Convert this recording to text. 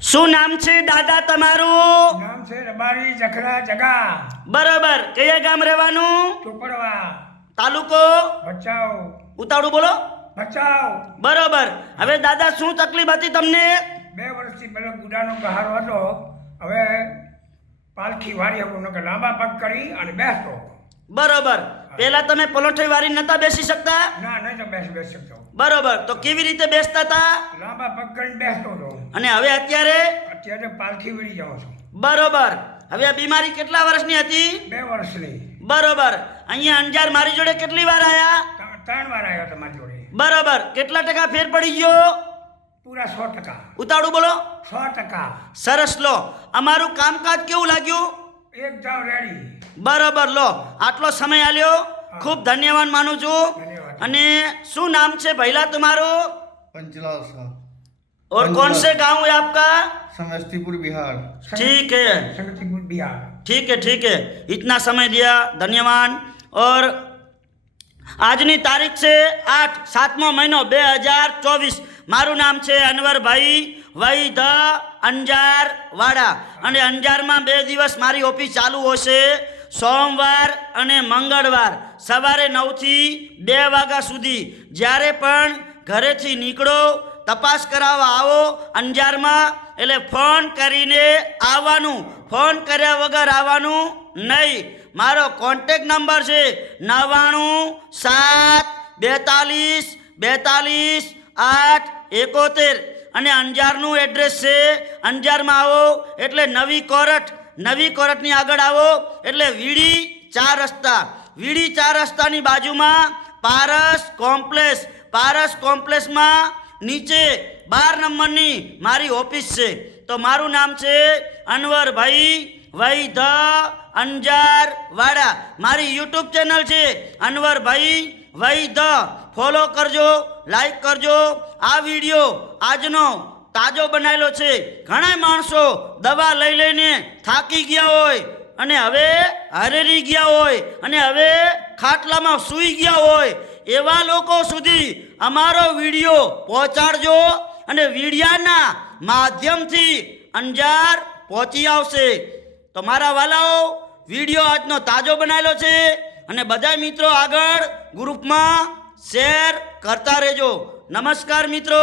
શું નામ છે દાદા તમારું? નામ છે રબારી જખરા જગા, બરોબર. કયા ગામ રહેવાનું? ચોપડવા, તાલુકો? ભચાઉ, ઉતાવળું બોલો. ભચાઉ. બરોબર. હવે દાદા શું તકલીફ હતી તમને? 2 વર્ષથી પેલો ગુડાનો ગહારો હતો. હવે પાલખી વાળી હતું નકર લાંબા પગ કરી અને બેસતો. બરોબર. પહેલા તમે પલોઠી વારી નતા બેસી શકતા? ના નહીં તો બેસી શકતો. બરોબર. તો કેવી રીતે બેસતા હતા? લાંબા પગ કરીને બેસતો હતો. અને હવે અત્યારે? અત્યારે પાલખી વળી જાઉં છું. બરોબર. હવે આ બીમારી કેટલા વર્ષની હતી? 2 વર્ષની. બરોબર. અહીંયા અંજાર મારી જોડે કેટલી વાર આયા? 3 વાર આવ્યો તમારી જોડે. બરોબર. કેટલા ટકા ફેર પડી ગયો? પૂરા 100%. ઉતાવળું બોલો. 100%. સરસ. લો, અમારું કામકાજ કેવું લાગ્યું? એકદમ રેડી. બરોબર. લો, આટલો સમય આલ્યો, ખૂબ ધન્યવાદ માનું છું. ધન્યવાદ. અને શું નામ છે ભैला तुम्हाરું? पंचलाल साहब, और कौन से गांव है आपका? समस्तीपुर बिहार। ठीक है, संगतिपुर बिहार. ठीक है, ठीक है. इतना समय दिया, धन्यवाद. और આજની તારીખ છે 8 7મો મહિનો 2024. મારું નામ છે અનવરભાઈ વૈદ અંજાર વાડા. અને અંજારમાં 2 દિવસ મારી ઓફિસ ચાલુ હશે, સોમવાર અને મંગળવાર સવારે 9 થી 2 વાગ્યા સુધી. જ્યારે પણ ઘરેથી નીકળો, તપાસ કરાવવા આવો અંજારમાં, એટલે ફોન કરીને આવવાનું, ફોન કર્યા વગર આવવાનું નહીં. મારો કોન્ટેક નંબર છે 99 7 42 42 8 71. અને અંજારનું એડ્રેસ છે, અંજારમાં આવો એટલે નવી કોરટની આગળ આવો એટલે વીડી 4 રસ્તા, વીડી 4 રસ્તાની બાજુમાં પારસ કોમ્પ્લેક્સમાં નીચે 12 નંબરની મારી ઓફિસ છે. તો મારું નામ છે અનવરભાઈ વૈદ અંજાર વાડા. મારી યુટ્યુબ ચેનલ છે અનવરભાઈ વૈદ. ફોલો કરજો, લાઈક કરજો. આ વિડીયો આજનો તાજો બનાવેલો છે. ઘણા માણસો દવા લઈ લઈને થાકી ગયા હોય અને હવે હરેરી ગયા હોય અને હવે ખાટલામાં સૂઈ ગયા હોય, એવા લોકો સુધી અમારો વિડીયો પહોંચાડજો અને વિડીયાના માધ્યમથી અંજાર પહોંચી આવશે. તો મારા વાલાઓ, વિડીયો આજનો તાજો બનાવેલો છે અને બધા મિત્રો આગળ ગ્રુપમાં શેર કરતા રહેજો. નમસ્કાર મિત્રો.